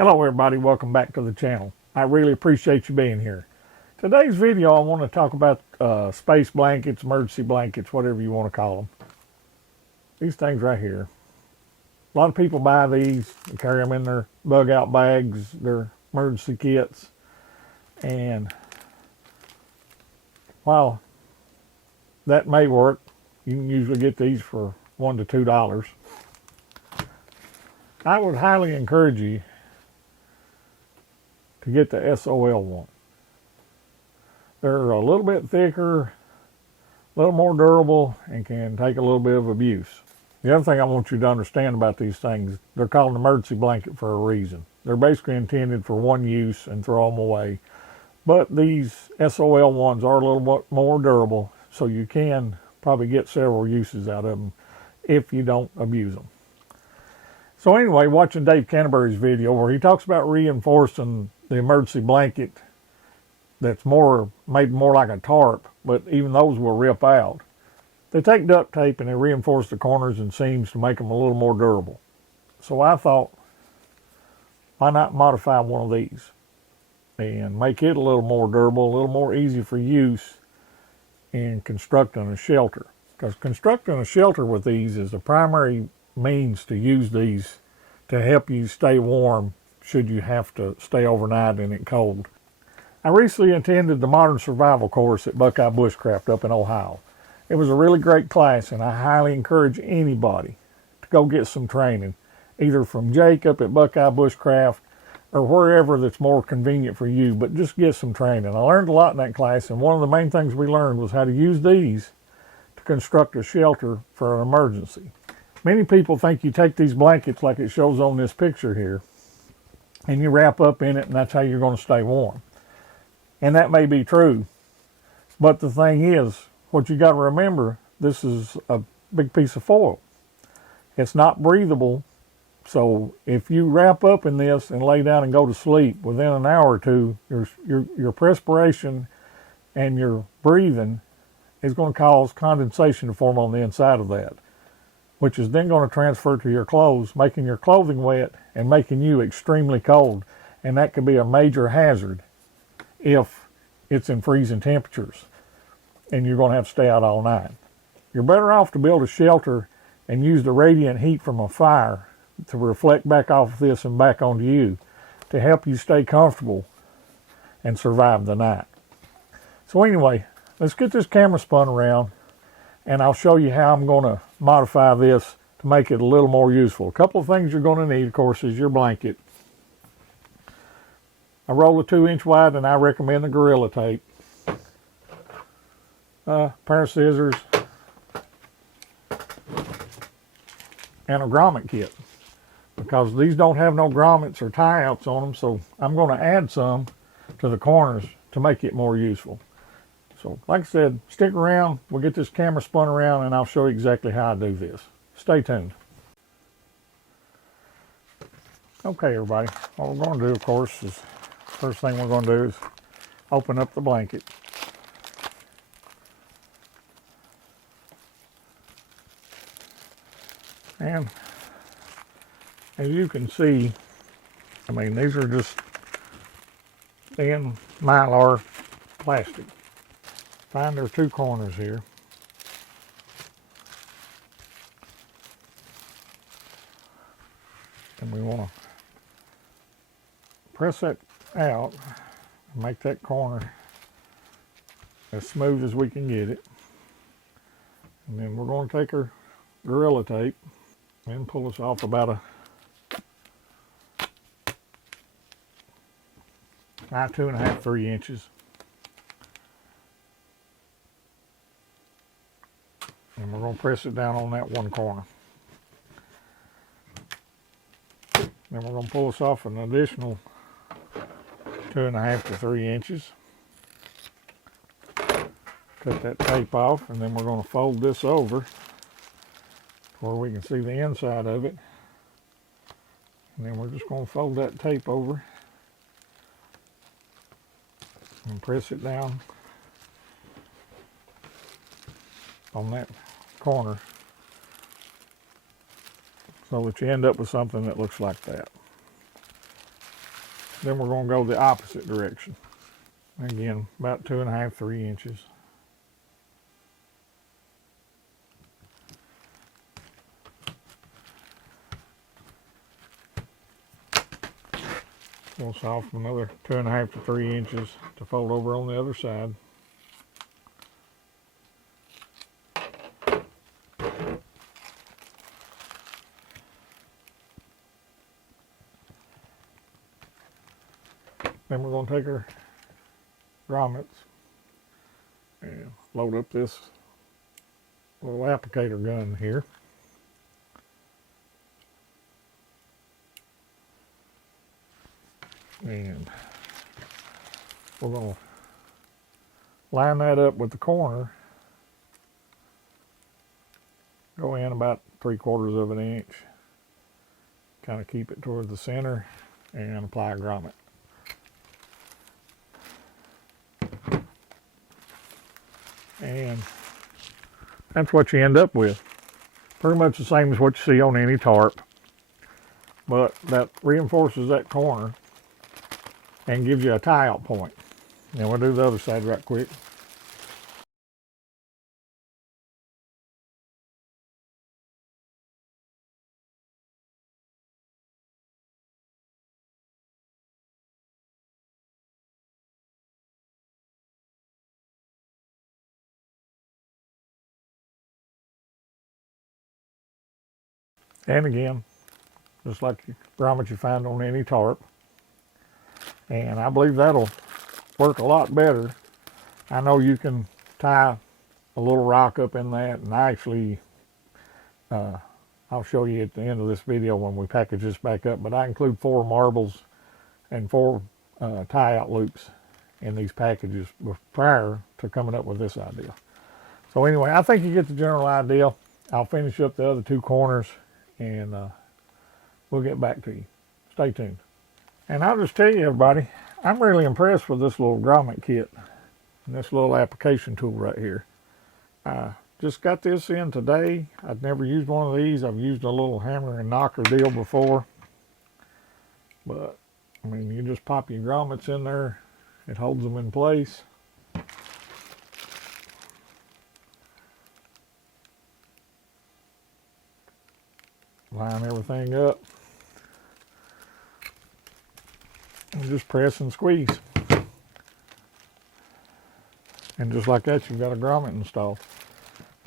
Hello everybody, welcome back to the channel. I really appreciate you being here. Today's video I want to talk about space blankets, emergency blankets, whatever you want to call them. These things right here. A lot of people buy these and carry them in their bug out bags, their emergency kits. And while that may work, you can usually get these for $1 to $2. I would highly encourage you to get the SOL one. They're a little bit thicker, a little more durable, and can take a little bit of abuse. The other thing I want you to understand about these things, they're called an emergency blanket for a reason. They're basically intended for one use and throw them away. But these SOL ones are a little bit more durable, so you can probably get several uses out of them if you don't abuse them. So anyway, watching Dave Canterbury's video where he talks about reinforcing the emergency blanket that's made more like a tarp, but even those will rip out. They take duct tape and they reinforce the corners and seams to make them a little more durable. So I thought, why not modify one of these and make it a little more durable, a little more easy for use in constructing a shelter. Because constructing a shelter with these is the primary means to use these to help you stay warm should you have to stay overnight in it cold. I recently attended the Modern Survival course at Buckeye Bushcraft up in Ohio. It was a really great class, and I highly encourage anybody to go get some training, either from Jake up at Buckeye Bushcraft or wherever that's more convenient for you, but just get some training. I learned a lot in that class, and one of the main things we learned was how to use these to construct a shelter for an emergency. Many people think you take these blankets like it shows on this picture here, and you wrap up in it, and that's how you're going to stay warm. And that may be true, but the thing is, what you got to remember, this is a big piece of foil. It's not breathable, so if you wrap up in this and lay down and go to sleep, within an hour or two, your perspiration and your breathing is going to cause condensation to form on the inside of that, which is then going to transfer to your clothes, making your clothing wet and making you extremely cold. And that could be a major hazard if it's in freezing temperatures and you're going to have to stay out all night. You're better off to build a shelter and use the radiant heat from a fire to reflect back off of this and back onto you to help you stay comfortable and survive the night. So anyway, let's get this camera spun around and I'll show you how I'm going to modify this to make it a little more useful. A couple of things you're going to need, of course, is your blanket. I roll a 2-inch wide, and I recommend the Gorilla Tape. A pair of scissors, and a grommet kit. Because these don't have no grommets or tie-outs on them, so I'm going to add some to the corners to make it more useful. So, like I said, stick around. We'll get this camera spun around, and I'll show you exactly how I do this. Stay tuned. Okay, everybody. What we're going to do, of course, is first thing we're going to do is open up the blanket. And as you can see, I mean, these are just thin mylar plastic. Find their two corners here. And we want to press that out and make that corner as smooth as we can get it. And then we're going to take our Gorilla Tape and pull us off about 2.5, 3 inches. And we're going to press it down on that one corner. Then we're going to pull us off an additional 2.5 to 3 inches. Cut that tape off, and then we're going to fold this over where we can see the inside of it. And then we're just going to fold that tape over and press it down on that corner so that you end up with something that looks like that. Then we're going to go the opposite direction. Again, about 2.5, 3 inches. We'll saw from another 2.5 to 3 inches to fold over on the other side. Then we're going to take our grommets and load up this little applicator gun here. And we're going to line that up with the corner. Go in about 3/4 of an inch. Kind of keep it toward the center and apply a grommet. And that's what you end up with. Pretty much the same as what you see on any tarp. But that reinforces that corner and gives you a tie-out point. And we'll do the other side right quick. And again, just like the grommet you find on any tarp. And I believe that'll work a lot better. I know you can tie a little rock up in that, and I actually, I'll show you at the end of this video when we package this back up, but I include 4 marbles and 4 tie-out loops in these packages prior to coming up with this idea. So anyway, I think you get the general idea. I'll finish up the other 2 corners, and we'll get back to you. Stay tuned. And I'll just tell you, everybody, I'm really impressed with this little grommet kit and this little application tool right here. I just got this in today. I've never used one of these. I've used a little hammer and knocker deal before. But, I mean, you just pop your grommets in there. It holds them in place. Line everything up. And just press and squeeze. And just like that, you've got a grommet installed.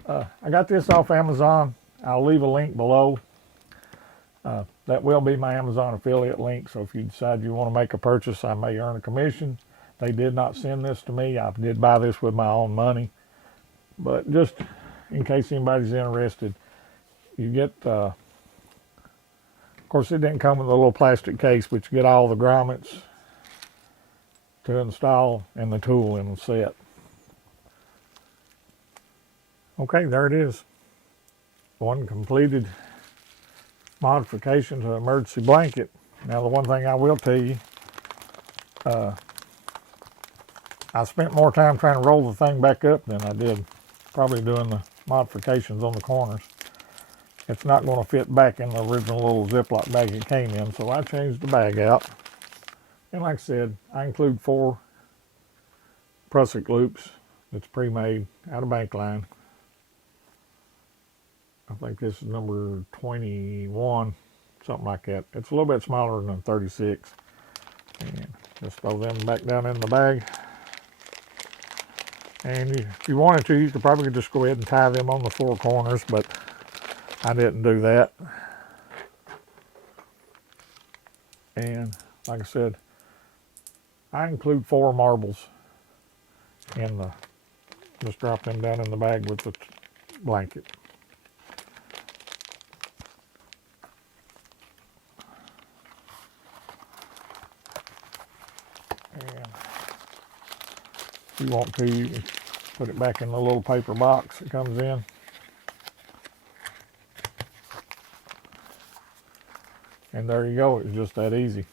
I got this off Amazon. I'll leave a link below. That will be my Amazon affiliate link, so if you decide you want to make a purchase, I may earn a commission. They did not send this to me. I did buy this with my own money. But just in case anybody's interested, you get... of course, it didn't come with a little plastic case, but you get all the grommets to install and the tool in the set. Okay, there it is. One completed modification to an emergency blanket. Now, the one thing I will tell you, I spent more time trying to roll the thing back up than I did probably doing the modifications on the corners. It's not going to fit back in the original little Ziploc bag it came in, so I changed the bag out. And like I said, I include 4 prusik loops that's pre-made out of bank line. I think this is number 21, something like that. It's a little bit smaller than 36. And just throw them back down in the bag. And if you wanted to, you could probably just go ahead and tie them on the 4 corners, but I didn't do that. And like I said, I include 4 marbles in the, just drop them down in the bag with the blanket. And if you want to, you can put it back in the little paper box it comes in. And there you go, it's just that easy.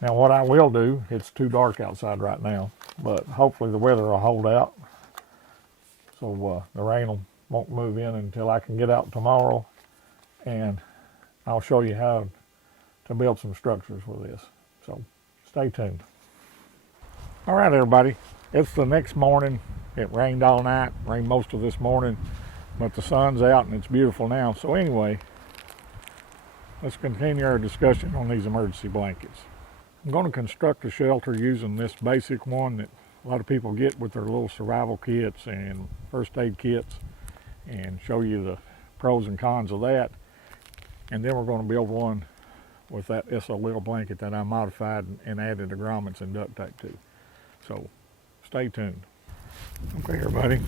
Now what I will do, it's too dark outside right now, but hopefully the weather will hold out. So the rain won't move in until I can get out tomorrow. And I'll show you how to build some structures with this. So stay tuned. All right, everybody. It's the next morning. It rained all night, rained most of this morning, but the sun's out and it's beautiful now. So anyway, let's continue our discussion on these emergency blankets. I'm going to construct a shelter using this basic one that a lot of people get with their little survival kits and first aid kits, and show you the pros and cons of that. And then we're going to build one with that SOL blanket that I modified and added the grommets and duct tape to. So stay tuned. Okay, everybody.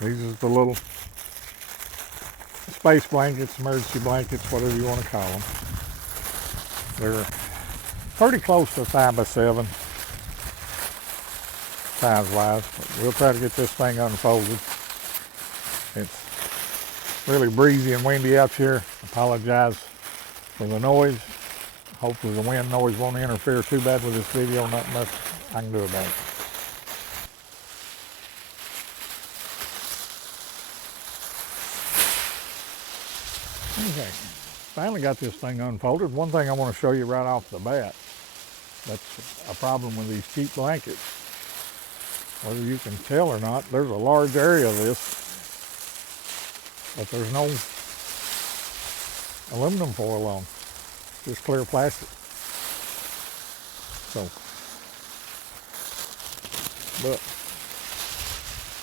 These are the little space blankets, emergency blankets, whatever you want to call them. They're pretty close to 5x7 size-wise. We'll try to get this thing unfolded. It's really breezy and windy out here. Apologize for the noise. Hopefully the wind noise won't interfere too bad with this video. Not much I can do about it. Okay, finally got this thing unfolded. One thing I want to show you right off the bat, that's a problem with these cheap blankets. Whether you can tell or not, there's a large area of this, but there's no aluminum foil on, just clear plastic. So, but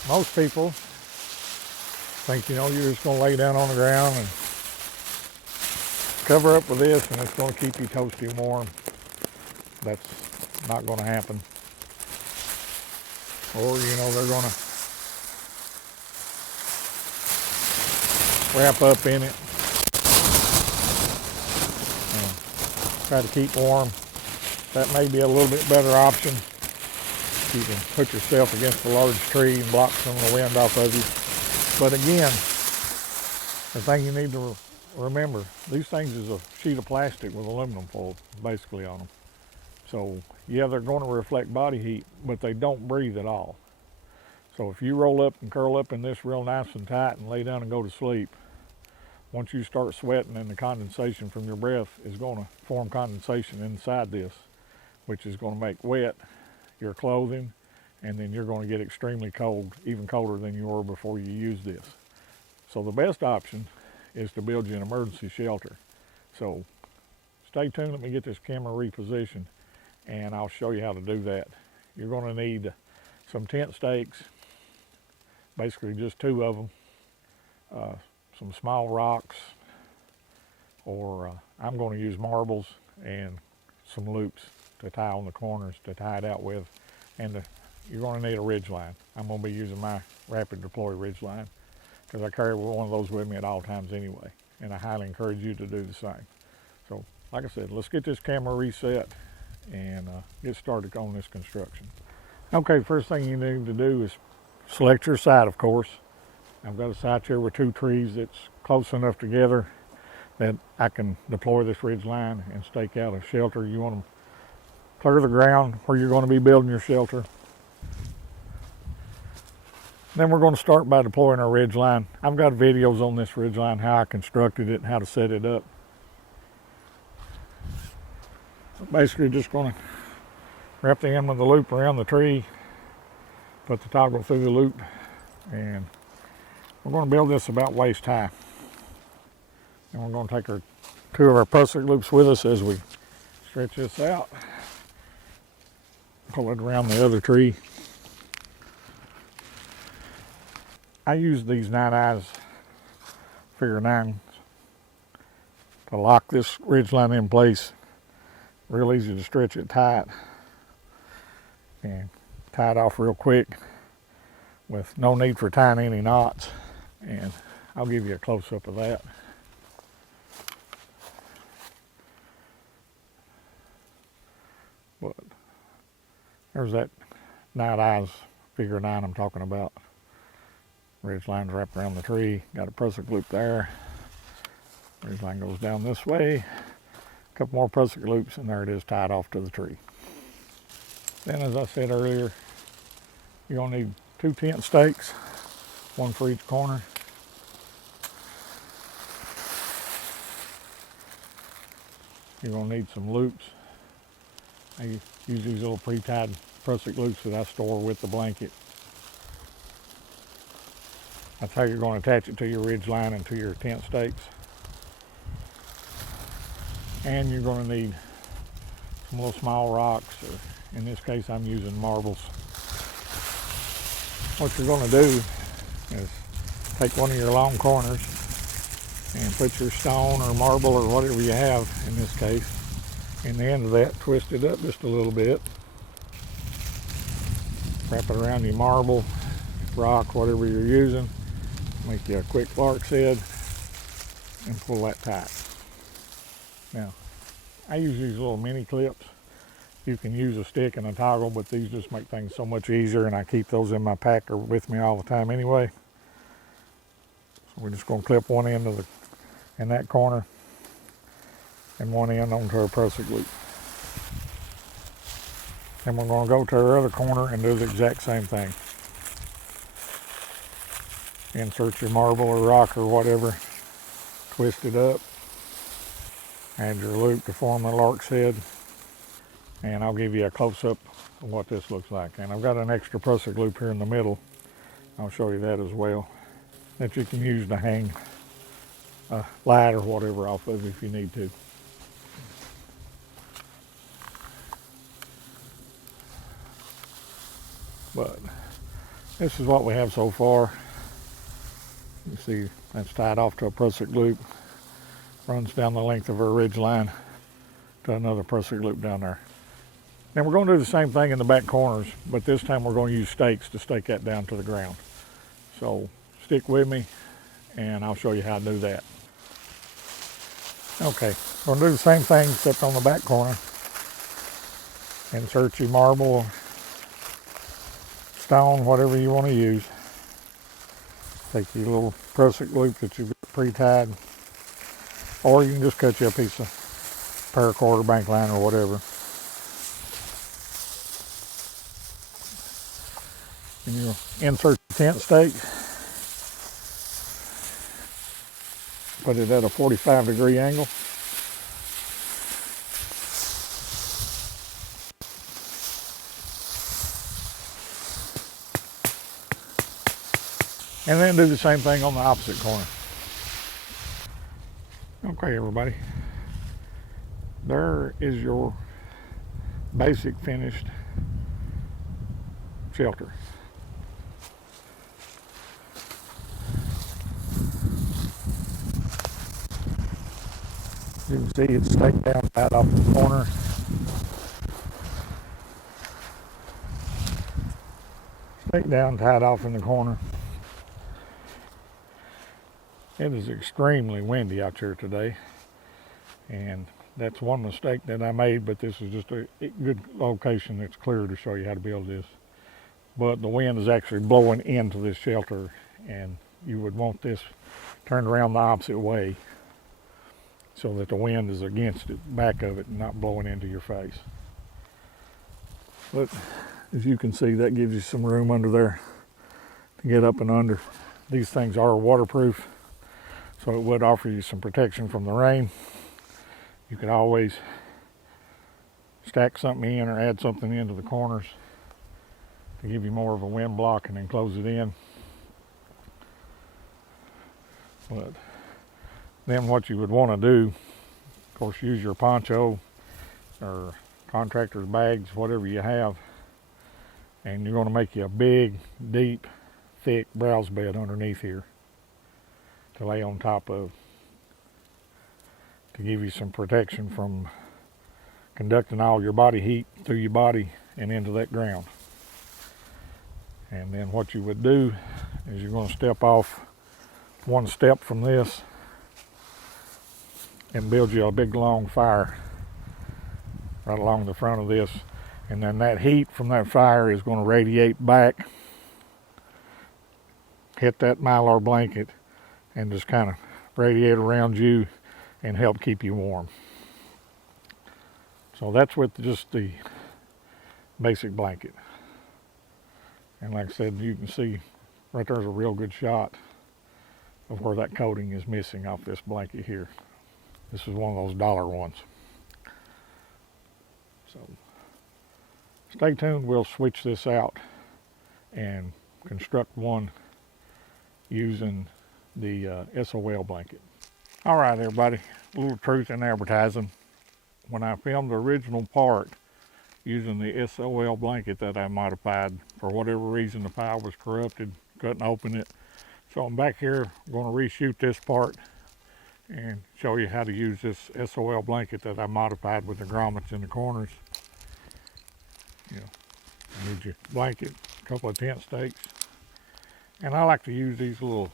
most people think, you're just going to lay down on the ground and cover up with this and it's going to keep you toasty warm. That's not going to happen. Or, they're going to wrap up in it and try to keep warm. That may be a little bit better option. You can put yourself against a large tree and block some of the wind off of you. But again, the thing you need to remember, these things is a sheet of plastic with aluminum foil basically on them. So yeah, they're going to reflect body heat, but they don't breathe at all. So if you roll up and curl up in this real nice and tight and lay down and go to sleep, once you start sweating and the condensation from your breath is going to form condensation inside this, which is going to make wet your clothing, and then you're going to get extremely cold, even colder than you were before you use this. So the best option is to build you an emergency shelter. So stay tuned, let me get this camera repositioned and I'll show you how to do that. You're going to need some tent stakes, basically just 2 of them, some small rocks, or I'm going to use marbles and some loops to tie on the corners to tie it out with. And you're going to need a ridge line. I'm going to be using my rapid deploy ridge line because I carry one of those with me at all times anyway, and I highly encourage you to do the same. So like I said, let's get this camera reset and get started on this construction. Okay, first thing you need to do is select your site, of course. I've got a site here with 2 trees that's close enough together that I can deploy this ridge line and stake out a shelter. You want to clear the ground where you're going to be building your shelter. Then we're going to start by deploying our ridge line. I've got videos on this ridge line, how I constructed it and how to set it up. Basically just going to wrap the end of the loop around the tree, put the toggle through the loop, and we're going to build this about waist high. And we're going to take our 2 of our prusik loops with us as we stretch this out. Pull it around the other tree. I use these 9-eyes figure 9s to lock this ridge line in place. Real easy to stretch it tight and tie it off real quick with no need for tying any knots. And I'll give you a close-up of that. But there's that 9-eyes figure 9 I'm talking about. Ridge line's wrapped around the tree, got a prusik loop there. Ridge line goes down this way. A couple more prusik loops and there it is, tied off to the tree. Then, as I said earlier, you're going to need 2 tent stakes, 1 for each corner. You're going to need some loops I use these little pre-tied prusik loops that I store with the blanket. That's how you're going to attach it to your ridge line and to your tent stakes. And you're going to need some little small rocks, or in this case I'm using marbles. What you're going to do is take one of your long corners and put your stone or marble or whatever you have in this case in the end of that, twist it up just a little bit, wrap it around your marble, rock, whatever you're using, make you a quick lark's head and pull that tight. Now, I use these little mini clips. You can use a stick and a toggle, but these just make things so much easier, and I keep those in my packer with me all the time anyway. So we're just going to clip one end of in that corner and one end onto our prusik loop. Then we're going to go to our other corner and do the exact same thing. Insert your marble or rock or whatever, twist it up, add your loop to form a lark's head, and I'll give you a close-up of what this looks like. And I've got an extra prusik loop here in the middle. I'll show you that as well, that you can use to hang a light or whatever off of if you need to. But this is what we have so far. You see that's tied off to a prusik loop, runs down the length of our ridge line to another prusik loop down there. Now we're going to do the same thing in the back corners, but this time we're going to use stakes to stake that down to the ground. So stick with me and I'll show you how to do that. Okay, we're going to do the same thing except on the back corner. Insert your marble, stone, whatever you want to use. Take your little prusik loop that you've got pre-tied, or you can just cut you a piece of paracord or bank line or whatever. And you'll insert the tent stake, put it at a 45-degree angle. And then do the same thing on the opposite corner. Okay, everybody. There is your basic finished shelter. You can see it's staked down right off the corner. Staked down, tied off in the corner. It is extremely windy out here today, and that's one mistake that I made, but this is just a good location that's clear to show you how to build this. But the wind is actually blowing into this shelter, and you would want this turned around the opposite way so that the wind is against it, back of it, and not blowing into your face. But as you can see, that gives you some room under there to get up and under. These things are waterproof, so it would offer you some protection from the rain. You could always stack something in or add something into the corners to give you more of a wind block and then close it in. But then what you would want to do, of course, use your poncho or contractor's bags, whatever you have, and you're going to make you a big, deep, thick browse bed underneath here to lay on top of, to give you some protection from conducting all your body heat through your body and into that ground. And then what you would do is you're going to step off one step from this and build you a big long fire right along the front of this, and then that heat from that fire is going to radiate back, hit that mylar blanket, and just kind of radiate around you and help keep you warm. So that's with just the basic blanket. And like I said, you can see right there's a real good shot of where that coating is missing off this blanket here. This is one of those dollar ones. So Stay tuned, we'll switch this out and construct one using the SOL blanket. All right, everybody, a little truth in advertising. When I filmed the original part using the SOL blanket that I modified, for whatever reason the file was corrupted, couldn't open it. So I'm back here, I'm going to reshoot this part and show you how to use this SOL blanket that I modified with the grommets in the corners. You need your blanket, a couple of tent stakes, and I like to use these little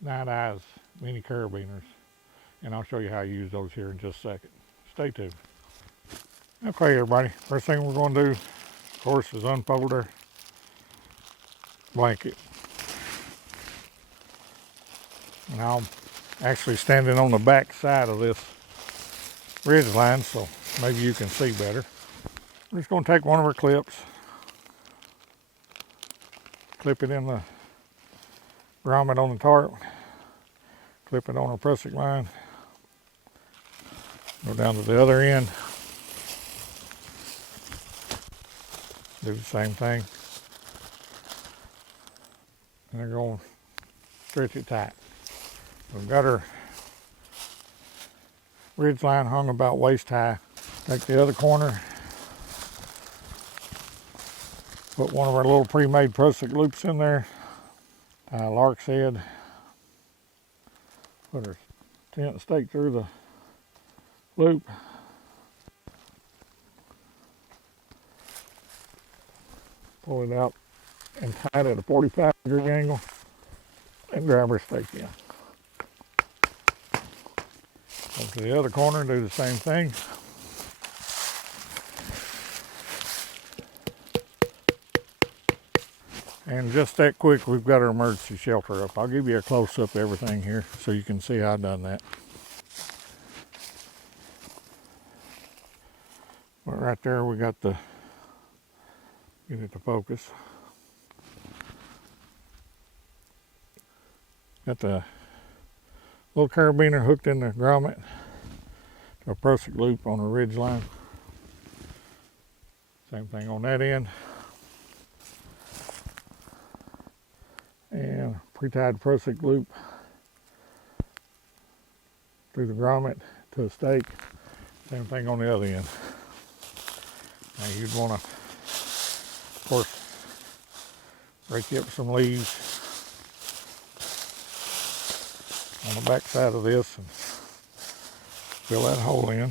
Night Eyes mini carabiners, and I'll show you how I use those here in just a second. Stay tuned. Okay, everybody, first thing we're going to do, of course, is unfold our blanket. And I'm actually standing on the back side of this ridge line, so maybe you can see better. We're just going to take one of our clips, clip it in the grommet on the tarp, clip it on our prusik line, go down to the other end, do the same thing, and they're going to stretch it tight. We've got our ridge line hung about waist high. Take the other corner, put one of our little pre-made prusik loops in there, tie a lark's head, put our tent stake through the loop, pull it out and tie it at a 45-degree angle, and grab our stake in. Go to the other corner and do the same thing. And just that quick, we've got our emergency shelter up. I'll give you a close-up of everything here so you can see how I've done that. But right there, we got the, get it to focus. Got the little carabiner hooked in the grommet to a prusik loop on the ridge line. Same thing on that end. And pre-tied prusik loop through the grommet to a stake. Same thing on the other end. Now you'd want to, of course, break up some leaves on the back side of this and fill that hole in.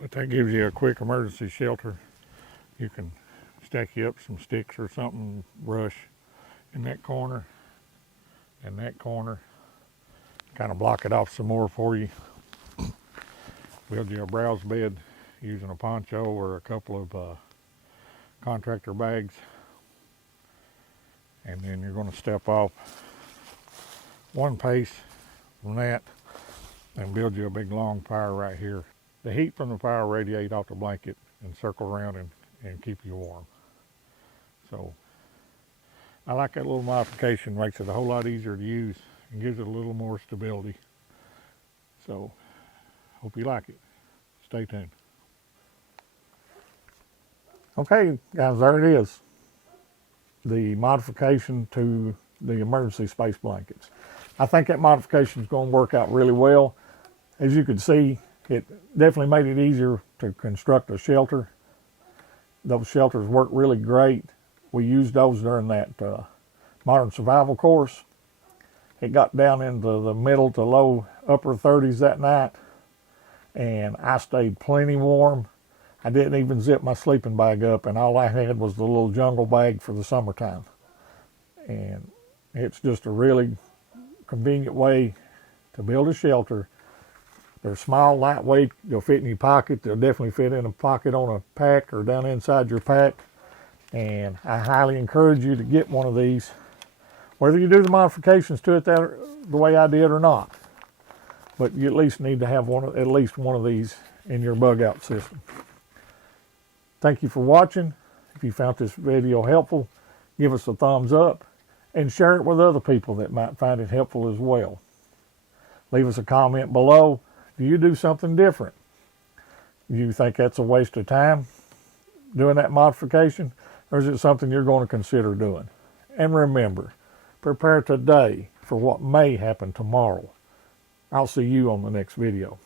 But that gives you a quick emergency shelter. You can stack you up some sticks or something, brush in that corner and that corner, kind of block it off some more for you. Build you a browse bed using a poncho or a couple of contractor bags, and then you're going to step off one pace from that and build you a big long fire right here. The heat from the fire radiate off the blanket and circle around and keep you warm. So I like that little modification, makes it a whole lot easier to use and gives it a little more stability. So hope you like it. Stay tuned. Okay guys, there it is. The modification to the emergency space blankets. I think that modification is going to work out really well. As you can see, it definitely made it easier to construct a shelter. Those shelters work really great. We used those during that modern survival course. It got down into the middle to low upper 30s that night, and I stayed plenty warm. I didn't even zip my sleeping bag up, and all I had was the little jungle bag for the summertime. And it's just a really convenient way to build a shelter. They're small, lightweight, they'll fit in your pocket. They'll definitely fit in a pocket on a pack or down inside your pack. And I highly encourage you to get one of these, whether you do the modifications to it the way I did or not. But you at least need to have at least one of these in your bug out system. Thank you for watching. If you found this video helpful, give us a thumbs up and share it with other people that might find it helpful as well. Leave us a comment below. Do you do something different? Do you think that's a waste of time doing that modification? Or is it something you're going to consider doing? And remember, prepare today for what may happen tomorrow. I'll see you on the next video.